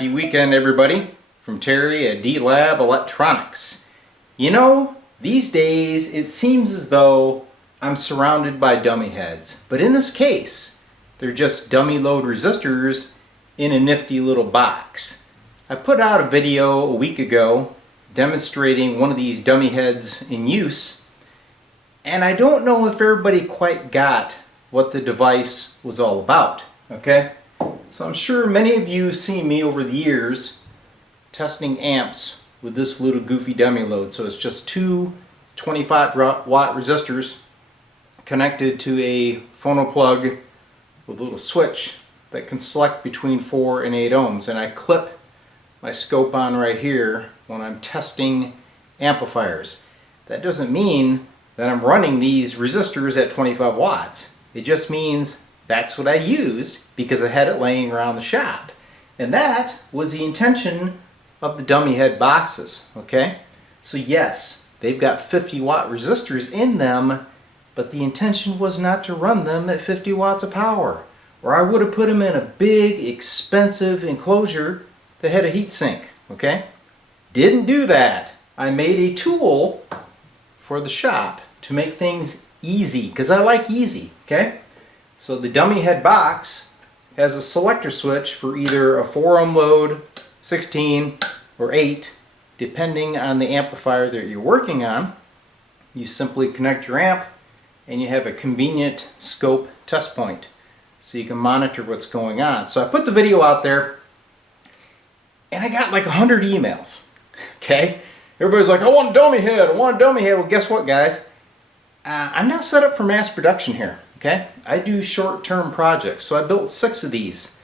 Happy weekend, everybody. From Terry at D-Lab Electronics. You know, these days it seems as though I'm surrounded by dummy heads. But in this case, they're just dummy load resistors in a nifty little box. I put out a video a week ago demonstrating one of these dummy heads in use. And I don't know if everybody quite got what the device was all about. Okay? So I'm sure many of you have seen me over the years testing amps with this little goofy dummy load. So it's just two 25 watt resistors connected to a phono plug with a little switch that can select between 4 and 8 ohms. And I clip my scope on right here when I'm testing amplifiers. That doesn't mean that I'm running these resistors at 25 watts. It just means that's what I used because I had it laying around the shop. And that was the intention of the dummy head boxes, okay? So yes, they've got 50 watt resistors in them, but the intention was not to run them at 50 watts of power. Or I would have put them in a big, expensive enclosure that had a heat sink, okay? Didn't do that. I made a tool for the shop to make things easy, because I like easy, okay? So the dummy head box has a selector switch for either a 4 ohm load, 16, or 8, depending on the amplifier that you're working on. You simply connect your amp and you have a convenient scope test point so you can monitor what's going on. So I put the video out there and I got like 100 emails, okay? Everybody's like, I want a dummy head, I want a dummy head. Well, guess what, guys? I'm not set up for mass production here. Okay, I do short-term projects, so I built 6 of these,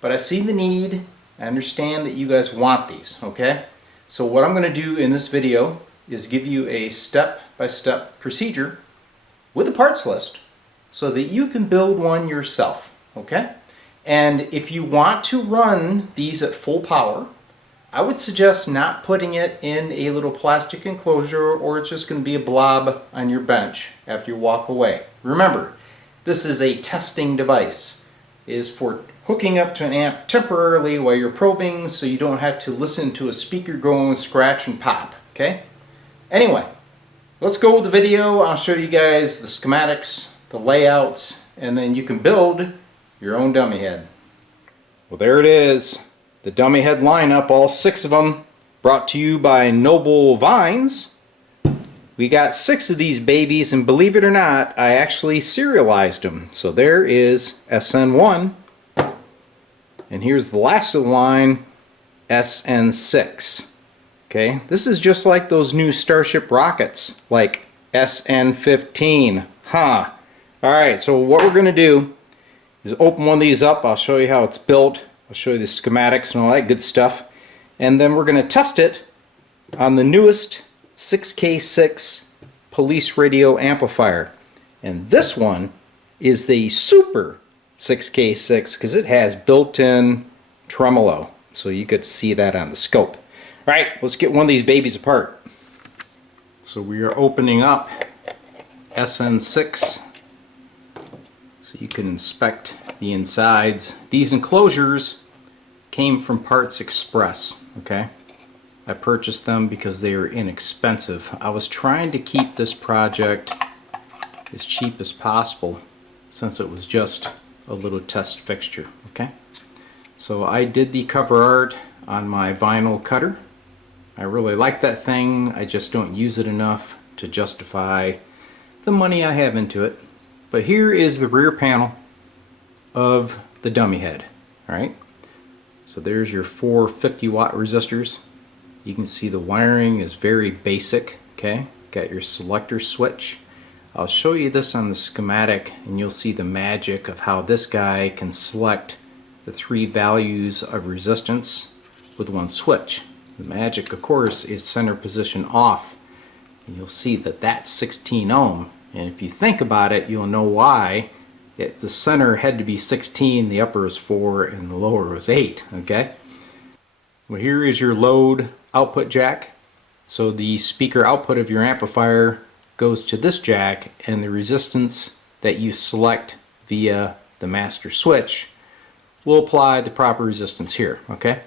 but I see the need. I understand that you guys want these, okay? So what I'm going to do in this video is give you a step-by-step procedure with a parts list so that you can build one yourself, okay? And if you want to run these at full power, I would suggest not putting it in a little plastic enclosure, or it's just going to be a blob on your bench after you walk away. Remember, this is a testing device. It is for hooking up to an amp temporarily while you're probing, so you don't have to listen to a speaker go and scratch and pop, okay? Anyway, let's go with the video. I'll show you guys the schematics, the layouts, and then you can build your own dummy head. Well, there it is. The dummy head lineup, all 6 of them, brought to you by Noble Vines. We got 6 of these babies, and believe it or not, I actually serialized them. So there is SN1, and here's the last of the line, SN6. Okay, this is just like those new Starship rockets, like SN15. Huh. Alright, so what we're going to do is open one of these up. I'll show you how it's built. I'll show you the schematics and all that good stuff. And then we're going to test it on the newest 6K6 police radio amplifier. And this one is the super 6K6 because it has built-in tremolo. So you could see that on the scope. Alright, let's get one of these babies apart. So we are opening up SN6 so you can inspect the insides. These enclosures came from Parts Express, okay? I purchased them because they were inexpensive. I was trying to keep this project as cheap as possible since it was just a little test fixture, okay? So I did the cover art on my vinyl cutter. I really like that thing. I just don't use it enough to justify the money I have into it. But here is the rear panel of the dummy head, alright? So there's your 4 50 watt resistors. You can see the wiring is very basic, okay? Got your selector switch. I'll show you this on the schematic and you'll see the magic of how this guy can select the 3 values of resistance with one switch. The magic, of course, is center position off. And you'll see that that's 16 ohm. And if you think about it, you'll know why. The center had to be 16, the upper is 4, and the lower was 8, okay? Well, here is your load output jack. So the speaker output of your amplifier goes to this jack, and the resistance that you select via the master switch will apply the proper resistance here, okay?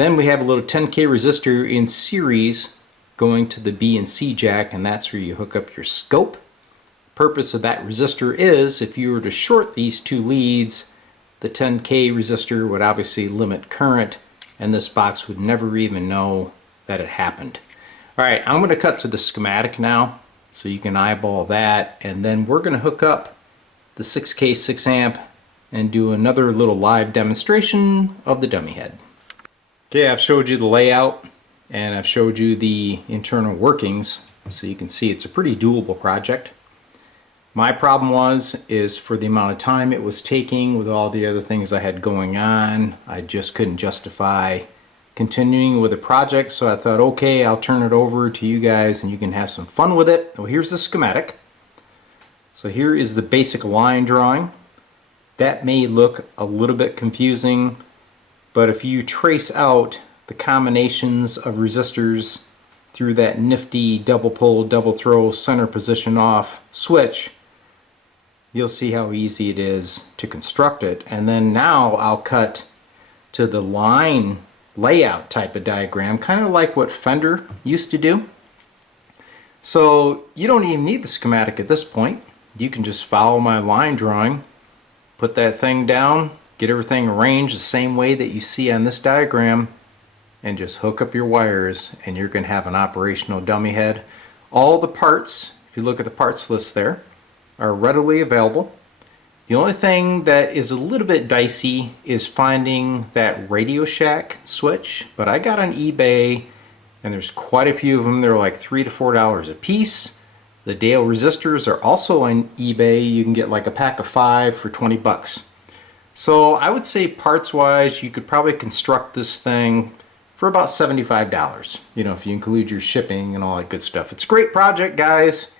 Then we have a little 10K resistor in series going to the B and C jack, and that's where you hook up your scope. Purpose of that resistor is if you were to short these two leads, the 10K resistor would obviously limit current, and this box would never even know that it happened. Alright, I'm going to cut to the schematic now so you can eyeball that, and then we're going to hook up the 6K 6 amp and do another little live demonstration of the dummy head. Okay, I've showed you the layout and I've showed you the internal workings, so you can see it's a pretty doable project. My problem is for the amount of time it was taking with all the other things I had going on, I just couldn't justify continuing with the project, so I thought, okay, I'll turn it over to you guys and you can have some fun with it. Well, here's the schematic. So here is the basic line drawing. That may look a little bit confusing, but if you trace out the combinations of resistors through that nifty double pull, double throw, center position off switch, you'll see how easy it is to construct it. And then now I'll cut to the line layout type of diagram, kind of like what Fender used to do. So you don't even need the schematic at this point. You can just follow my line drawing, put that thing down, get everything arranged the same way that you see on this diagram, and just hook up your wires and you're going to have an operational dummy head. All the parts, if you look at the parts list there, are readily available. The only thing that is a little bit dicey is finding that Radio Shack switch, but I got on eBay and there's quite a few of them. They're like $3 to $4 a piece. The Dale resistors are also on eBay. You can get like a pack of 5 for 20 bucks. So I would say parts wise you could probably construct this thing for about $75, you know, if you include your shipping and all that good stuff. It's a great project, guys.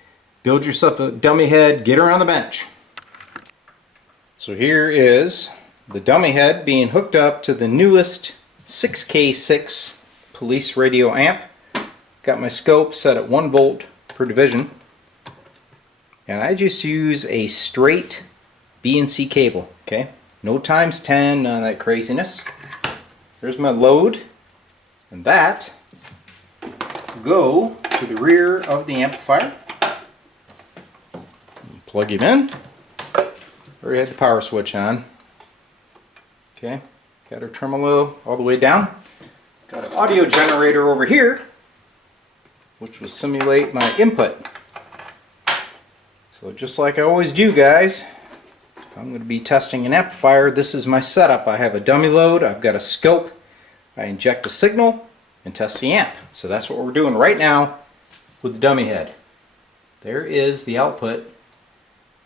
Build yourself a dummy head, get her on the bench. So here is the dummy head being hooked up to the newest 6K6 police radio amp. Got my scope set at 1 volt per division. And I just use a straight B and C cable, okay? No times 10, none of that craziness. There's my load, and that will go to the rear of the amplifier. Plug him in. Already had the power switch on. Okay, got our tremolo all the way down. Got an audio generator over here, which will simulate my input. So just like I always do, guys, I'm going to be testing an amplifier. This is my setup. I have a dummy load, I've got a scope, I inject a signal and test the amp. So that's what we're doing right now with the dummy head. There is the output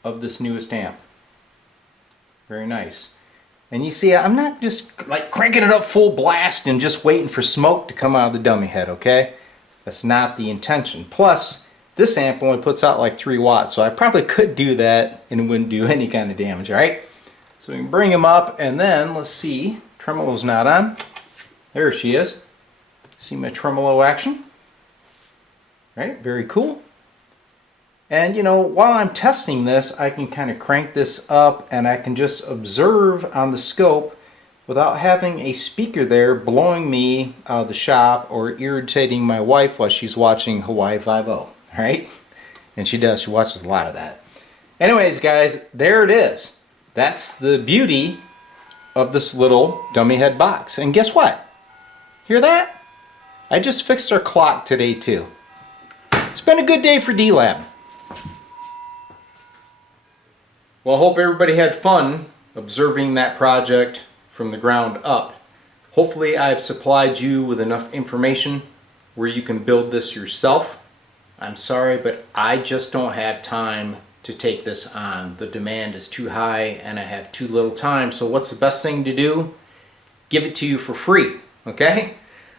of this newest amp. Very nice. And you see, I'm not just like cranking it up full blast and just waiting for smoke to come out of the dummy head, okay? That's not the intention. Plus, this amp only puts out like 3 watts, so I probably could do that and it wouldn't do any kind of damage, alright? So we can bring him up and then, let's see, tremolo's not on. There she is. See my tremolo action? Right, very cool. And you know, while I'm testing this, I can kind of crank this up and I can just observe on the scope without having a speaker there blowing me out of the shop or irritating my wife while she's watching Hawaii Five-0. Right? And she does. She watches a lot of that. Anyways, guys, there it is. That's the beauty of this little dummy head box. And guess what? Hear that? I just fixed our clock today too. It's been a good day for D-Lab. Well, I hope everybody had fun observing that project from the ground up. Hopefully I've supplied you with enough information where you can build this yourself. I'm sorry, but I just don't have time to take this on. The demand is too high and I have too little time. So what's the best thing to do? Give it to you for free, okay?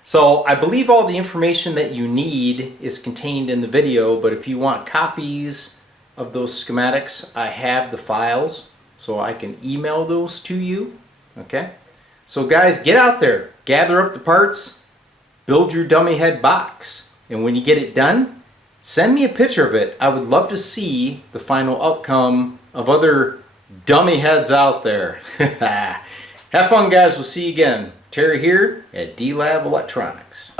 So I believe all the information that you need is contained in the video, but if you want copies of those schematics, I have the files, so I can email those to you, okay? So guys, get out there, gather up the parts, build your dummy head box, and when you get it done, send me a picture of it. I would love to see the final outcome of other dummy heads out there. Have fun, guys. We'll see you again. Terry here at D-Lab Electronics.